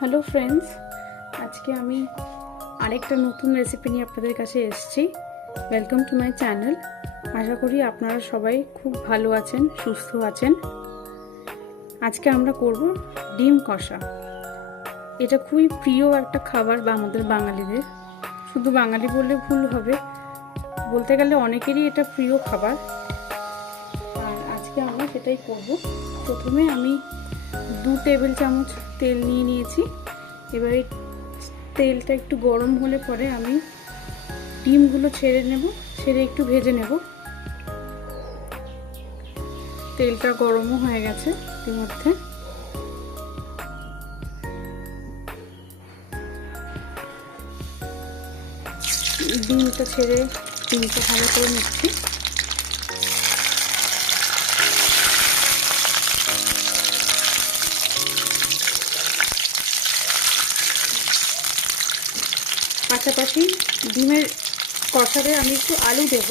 Hello friends, আজকে আমি আরেকটা নতুন রেসিপি নিয়ে আপনাদের কাছে এসেছি। Welcome to my channel. আশা করি আপনারা সবাই খুব ভালো আছেন, সুস্থ আছেন। আজকে আমরা করব ডিম কষা। এটা খুবই প্রিয় একটা খাবার বা আমাদের বাঙালিদের, শুধু বাঙালি বললে ভুল হবে, বলতে গেলে অনেকেরই এটা প্রিয় খাবার। আর আজকে আমরা সেটাই করব। প্রথমে আমি 2 টেবিল চামচ তেল নিয়ে নিয়েছি। এবারে তেলটা একটু গরম হলে পরে আমি ডিমগুলো ছেড়ে একটু ভেজে নেব। তেলটা গরমও হয়ে গেছে ইতিমধ্যে। ডিমটা ছেড়ে ডিমটা ভালো করে নিচ্ছি। পাশাপাশি ডিমের কষাতে আমি একটু আলু দেব।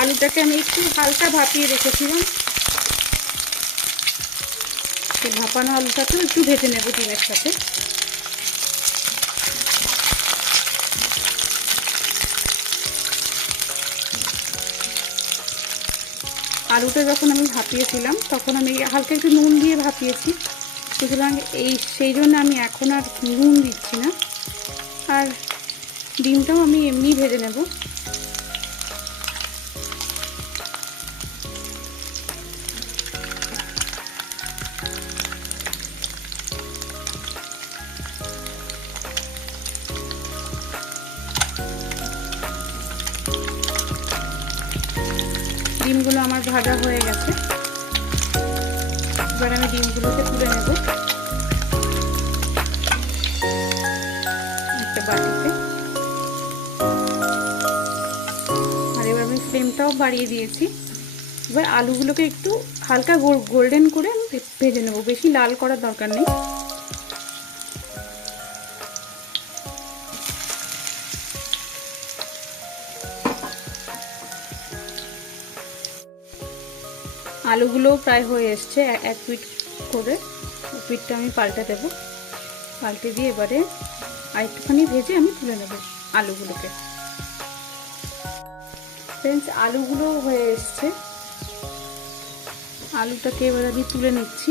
আলুটাকে আমি একটু হালকা ভাপিয়ে রেখেছিলাম, সেই ভাপানো আলুটাকেও একটু ভেজে নেব ডিমের সাথে। আলুটা যখন আমি ভাপিয়েছিলাম তখন আমি হালকা একটু নুন দিয়ে ভাপিয়েছি, সুতরাং সেই জন্য আমি এখন আর নুন দিচ্ছি না। আর ডিমটাও আমি এমনি ভেজে নেব। ডিমগুলো আমার ভাজা হয়ে গেছে। এবার আমি ডিমগুলোকে তুলে নেব একটা বাটিতে। আর এবার আমি ফ্লেমটাও বাড়িয়ে দিয়েছি। এবার আলুগুলোকে একটু হালকা গোল্ডেন করে আমি ভেজে নেব, বেশি লাল করার দরকার নেই। আলুগুলো প্রায় হয়ে এসছে, এক পিঠ করে পিঠটা আমি পাল্টে দেব। পাল্টে দিয়ে এবারে আরেকটুখানি ভেজে আমি তুলে নেব আলুগুলোকে। ফ্রেন্ডস, আলুগুলো হয়ে এসছে। আলুটাকে এবার আমি তুলে নিচ্ছি।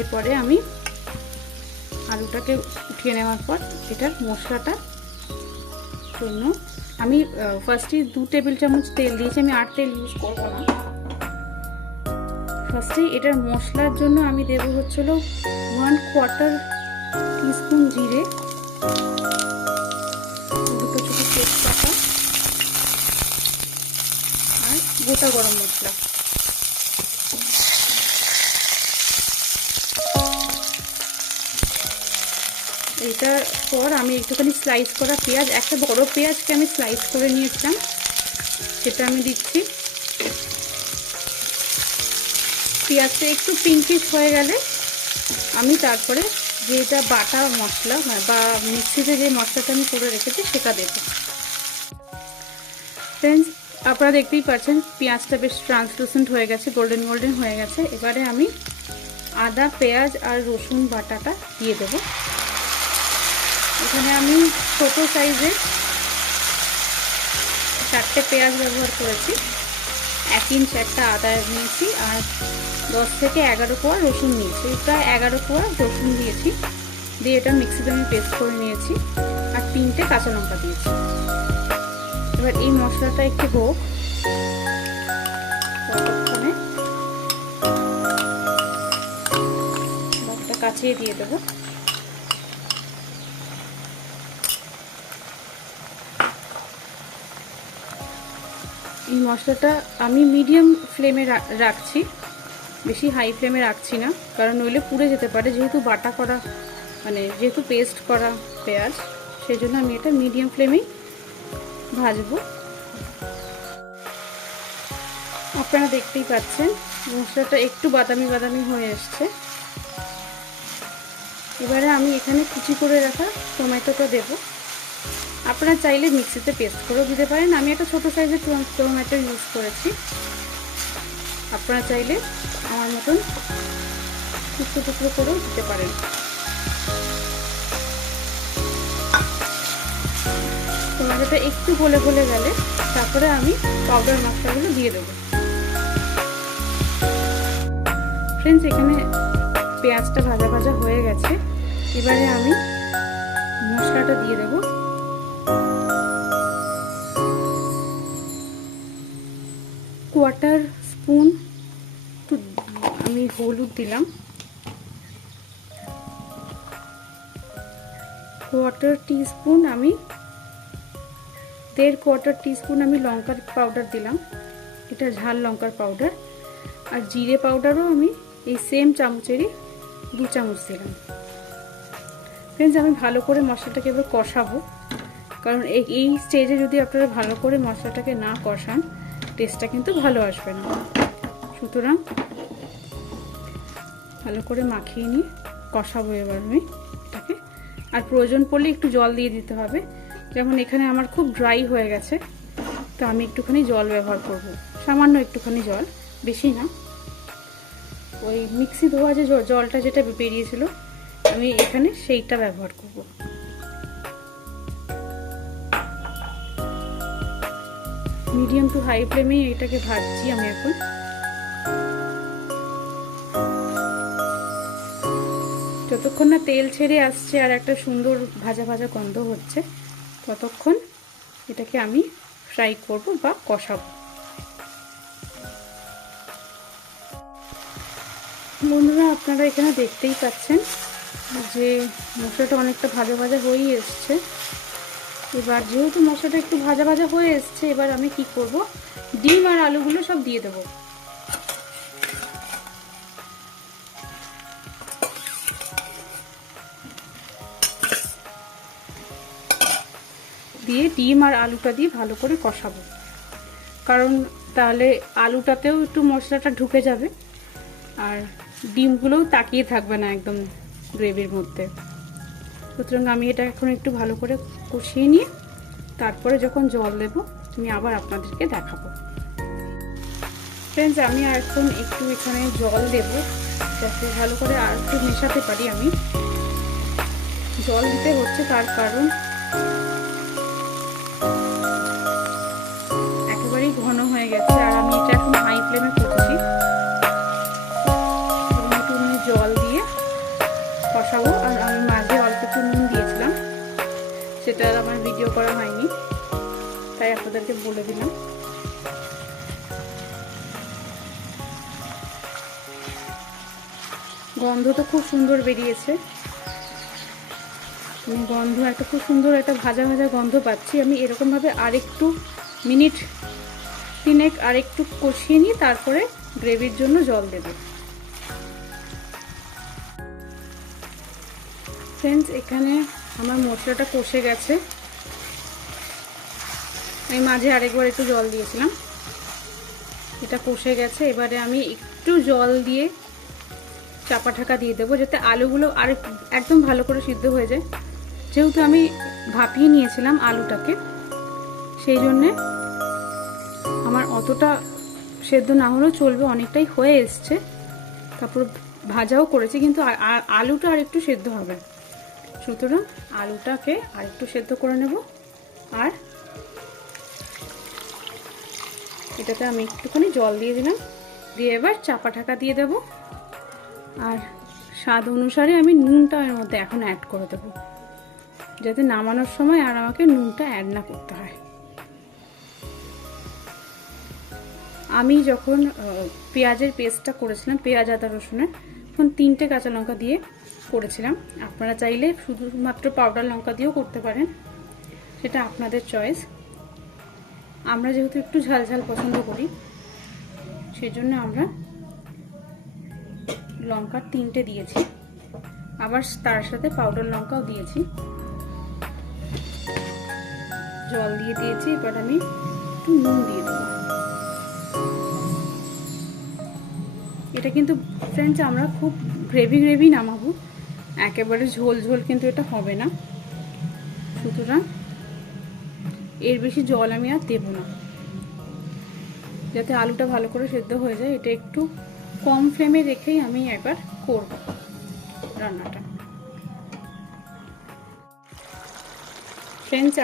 এরপরে আমি আলুটাকে উঠিয়ে নেওয়ার পর এটার মশলাটার জন্য আমি ফার্স্টে 2 টেবিল চামচ তেল দিয়েছি। আমি আর তেল ইউজ করবো না। ফার্স্টে এটার মশলার জন্য আমি দেবো হচ্ছিল 1/4 টিস্পুন জিরে, 2 ছোট তেজপাতা আর গোটা গরম মশলা। এটার পর আমি একটুখানি স্লাইস করা পেঁয়াজ, একটা বড় পেঁয়াজকে আমি স্লাইস করে নিয়েছিলাম, সেটা আমি দিচ্ছি। পেঁয়াজটা একটু পিঙ্কিশ হয়ে গেলে আমি তারপরে যেটা বাটা মশলা বা মিক্সিতে যে মশলাটা আমি করে রেখেছি সেটা দেব। ফ্রেন্ডস, আপনারা দেখতেই পাচ্ছেন পেঁয়াজটা বেশ ট্রান্সলুসেন্ট হয়ে গেছে, গোল্ডেন গোল্ডেন হয়ে গেছে। এবারে আমি আদা, পেঁয়াজ আর রসুন বাটাটা দিয়ে দেবো। এখানে আমি ছোট সাইজের 4টে পেঁয়াজ ব্যবহার করেছি, 1 ইঞ্চ একটা আদা নিয়েছি আর 10 থেকে 11 কোয়া রসুন নিয়েছি। প্রায় 11 কোয়া রসুন দিয়েছি, দিয়ে এটা মিক্সিতে আমি পেস্ট করে নিয়েছি। আর 3টে কাঁচা লঙ্কা দিয়েছি। এবার এই মশলাটা একটু হোক, ততক্ষণে কাঁচিয়ে দিয়ে দেবো। এই মশলাটা আমি মিডিয়াম ফ্লেমে রাখছি, বেশি হাই ফ্লেমে রাখছি না, কারণ নইলে পুড়ে যেতে পারে। যেহেতু বাটা করা, যেহেতু পেস্ট করা পেঁয়াজ, সেই জন্য আমি এটা মিডিয়াম ফ্লেমেই ভাজবো। আপনারা দেখতেই পাচ্ছেন মশলাটা একটু বাদামি বাদামি হয়ে এসছে। এবারে আমি এখানে কুচি করে রাখা টমেটোটা দেব। আপনারা চাইলে মিক্সিতে পেস্ট করেও দিতে পারেন। আমি একটা ছোটো সাইজের টমেটো ইউজ করেছি। আপনারা চাইলে আমার মতন টুকরো টুকরো করেও দিতে পারেন। টমেটোটা একটু গলে গলে গেলে তারপরে আমি পাউডার মশলাগুলো দিয়ে দেবো। ফ্রেন্ডস, এখানে পেঁয়াজটা ভাজা ভাজা হয়ে গেছে। এবারে আমি মশলাটা দিয়ে দেবো। কোয়ার্টার স্পুন আমি হলুদ দিলাম, কোয়ার্টার টিস্পুন আমি 1.5 কোয়ার্টার টিস্পুন আমি লঙ্কার পাউডার দিলাম, এটা ঝাল লঙ্কার পাউডার। আর জিরে পাউডারও আমি এই সেম চামচেরই 2 চামচ দিলাম। ফ্রেন্ডস, আমি ভালো করে মশলাটাকে এবার কষাবো, কারণ এই স্টেজে যদি আপনারা ভালো করে মশলাটাকে না কষান টেস্টটা কিন্তু ভালো আসবে না। সুতরাং ভালো করে মাখিয়ে নিয়ে কষাবো এবার আমি এটাকে। আর প্রয়োজন পড়লে একটু জল দিয়ে দিতে হবে। যেমন এখানে আমার খুব ড্রাই হয়ে গেছে, তো আমি একটুখানি জল ব্যবহার করব, সামান্য একটুখানি জল, বেশি না। ওই মিক্সি ধোয়া যে জলটা যেটা বেরিয়েছিল আমি এখানে সেইটা ব্যবহার করব। মিডিয়াম টু হাই ফ্লেমে এটাকে ভাজছি আমি এখন। যতক্ষণ না তেল ছেড়ে আসছে আর একটা সুন্দর ভাজা ভাজা গন্ধ হচ্ছে ততক্ষণ এটাকে আমি ফ্রাই করব বা কষাবো। বন্ধুরা, আপনারা এখানে দেখতেই পাচ্ছেন যে মশলাটা অনেকটা ভাজা ভাজা হয়েই এসছে। এবার যেহেতু মশলাটা একটু ভাজা ভাজা হয়ে এসছে, এবার আমি কি করব, ডিম আর আলুগুলো সব দিয়ে দেবো। দিয়ে ডিম আর আলুটা দিয়ে ভালো করে কষাবো, কারণ তাহলে আলুটাতেও একটু মশলাটা ঢুকে যাবে আর ডিমগুলোও তাকিয়ে থাকবে না একদম গ্রেভির মধ্যে। সুতরাং আমি এটা এখন একটু ভালো করে কষিয়ে নিয়ে তারপরে যখন জল দেব আমি আবার আপনাদেরকে দেখাবো। ফ্রেন্ডস, আমি এখন একটু এখানে জল দেব যাতে ভালো করে আর একটু মেশাতে পারি। আমি জল দিতে হচ্ছে তার কারণ একেবারেই ঘন হয়ে গেছে আর আমি এটা এখন হাই ফ্লেমে করছি। একটু জল দিয়ে কষাবো। আর আমি মাঝে অল্প একটু নুন দিয়েছিলাম, সেটা আমার ভিডিও করা হয়নি, তাই আপনাদেরকে বলে দিলাম। গন্ধ তো খুব সুন্দর বেরিয়েছে, গন্ধ একটা খুব সুন্দর একটা ভাজা ভাজা গন্ধ পাচ্ছি। আমি এরকমভাবে আরেকটু মিনিট 3 আরেকটু কষিয়ে নিয়ে তারপরে গ্রেভির জন্য জল দেব। ফ্রেন্ডস, এখানে আমার মশলাটা কষে গেছে। আমি মাঝে আরেকবার একটু জল দিয়েছিলাম, এটা কষে গেছে। এবারে আমি একটু জল দিয়ে চাপা ঢাকা দিয়ে দেবো যাতে আলুগুলো আর একদম ভালো করে সিদ্ধ হয়ে যায়। যেহেতু আমি ভাপিয়ে নিয়েছিলাম আলুটাকে, সেই জন্যে আমার অতটা সেদ্ধ না হলেও চলবে, অনেকটাই হয়ে এসছে। তারপর ভাজাও করেছি, কিন্তু আলুটা আর একটু সেদ্ধ হবে। সুতরাং আলুটাকে আর একটু সেদ্ধ করে নেব। আর এটাতে আমি একটুখানি জল দিয়ে দিলাম, দিয়ে এবার চাপা ঢাকা দিয়ে দেব। আর স্বাদ অনুসারে আমি নুনটা এর মধ্যে এখন অ্যাড করে দেব, যাতে নামানোর সময় আর আমাকে নুনটা অ্যাড না করতে হয়। আমি যখন পেঁয়াজের পেস্টটা করেছিলাম, পেঁয়াজ আদা রসুনের, তখন 3টে কাঁচা লঙ্কা দিয়ে করেছিলাম। আপনারা চাইলে শুধুমাত্র পাউডার লঙ্কা দিয়েও করতে পারেন, সেটা আপনাদের চয়েস। আমরা যেহেতু একটু ঝাল ঝাল পছন্দ করি, সেজন্য আমরা লঙ্কা 3টে দিয়েছি, আবার তার সাথে পাউডার লঙ্কাও দিয়েছি। জল দিয়ে দিয়েছি, এবার আমি একটু নুন দিয়ে দেবো। এটা কিন্তু ফ্রেন্ডস আমরা খুব গ্রেভি নামাবো, একেবারে ঝোল ঝোল কিন্তু এটা হবে না। সুতরাং এর বেশি জল আমি আর দেব না, যাতে আলুটা ভালো করে সেদ্ধ হয়ে যায়। এটা একটু কম ফ্লেমে রেখেই আমি একবার করব রান্নাটা। ফ্রেন্ডস,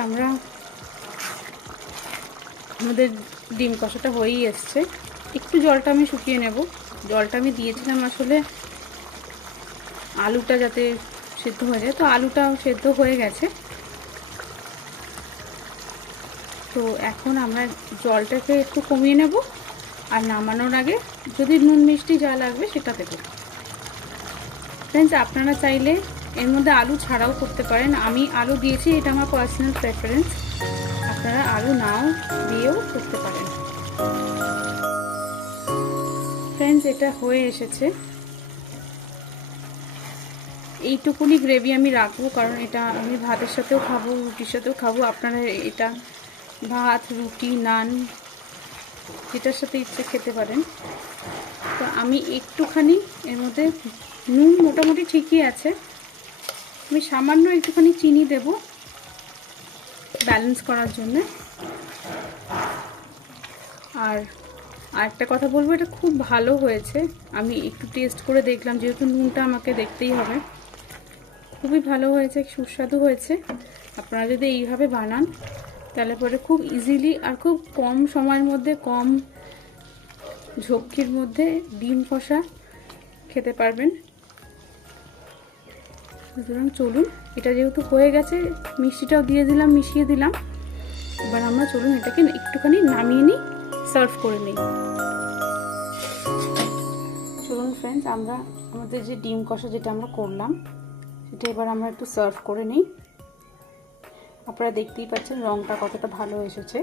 আমাদের ডিম কষাটা হয়েই এসছে। একটু জলটা আমি শুকিয়ে নেব। জলটা আমি দিয়েছিলাম আসলে আলুটা যাতে সেদ্ধ হয়ে যায়, তো আলুটা সেদ্ধ হয়ে গেছে। তো এখন আমরা জলটাকে একটু কমিয়ে নেব, আর নামানোর আগে যদি নুন মিষ্টি যা লাগবে সেটা দেবো। ফ্রেন্ডস, আপনারা চাইলে এর মধ্যে আলু ছাড়াও করতে পারেন। আমি আলু দিয়েছি, এটা আমার পার্সোনাল প্রেফারেন্স। আপনারা আলু নাও দিয়েও করতে পারেন। ফ্রেন্ডস, এটা হয়ে এসেছে। এইটুকুনি গ্রেভি আমি রাখবো, কারণ এটা আমি ভাতের সাথেও খাবো, রুটির সাথেও খাবো। আপনারা এটা ভাত, রুটি, নান যেটার সাথে ইচ্ছে খেতে পারেন। তো আমি একটুখানি এর মধ্যে নুন মোটামুটি ঠিকই আছে, আমি সামান্য একটুখানি চিনি দেব ব্যালেন্স করার জন্য। আর আরেকটা কথা বলবো, এটা খুব ভালো হয়েছে। আমি একটু টেস্ট করে দেখলাম, যেহেতু নুনটা আমাকে দেখতেই হবে। খুবই ভালো হয়েছে, সুস্বাদু হয়েছে। আপনারা যদি এইভাবে বানান তাহলে পরে খুব ইজিলি আর খুব কম সময়ের মধ্যে, কম ঝক্কির মধ্যে ডিম কষা খেতে পারবেন। সুতরাং চলুন, এটা যেহেতু হয়ে গেছে, মিষ্টিটাও দিয়ে দিলাম, মিশিয়ে দিলাম। এবার আমরা চলুন এটাকে একটুখানি নামিয়ে নিই, সার্ভ করে নিই। চলুন ফ্রেন্ডস, আমরা আমাদের যে ডিম কষা যেটা আমরা করলাম সেটা এবার আমরা একটু সার্ভ করে নিই। আপনারা দেখতেই পাচ্ছেন রংটা কতটা ভালো এসেছে।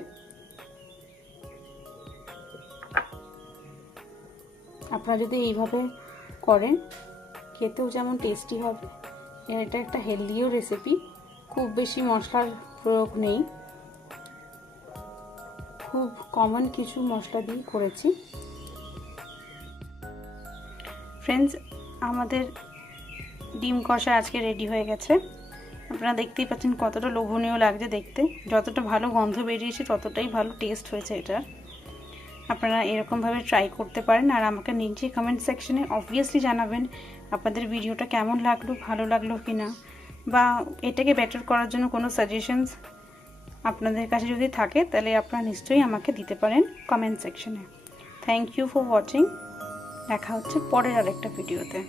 আপনারা যদি এইভাবে করেন খেতেও যেমন টেস্টি হবে, এটা একটা হেলদিও রেসিপি। খুব বেশি মশলার প্রয়োগ নেই, খুব কমন কিছু মশলা দিয়ে করেছি। ফ্রেন্ডস, আমাদের ডিম কষা আজকে রেডি হয়ে গেছে। আপনারা দেখতেই পাচ্ছেন কতটা লোভনীয় লাগছে দেখতে। যতটা ভালো গন্ধ বেরিয়েছে ততটাই ভালো টেস্ট হয়েছে এটা। আপনারা এরকমভাবে ট্রাই করতে পারেন, আর আমাকে নিচে কমেন্ট সেকশনে অবভিয়াসলি জানাবেন আপনাদের ভিডিওটা কেমন লাগলো, ভালো লাগলো কি না, বা এটাকে বেটার করার জন্য কোনো সাজেশনস আপনাদের কাছে যদি থাকে তাহলে আপনারা নিশ্চয়ই আমাকে দিতে পারেন কমেন্ট সেকশনে। Thank you for watching. দেখা হচ্ছে পরের আরেকটা ভিডিওতে।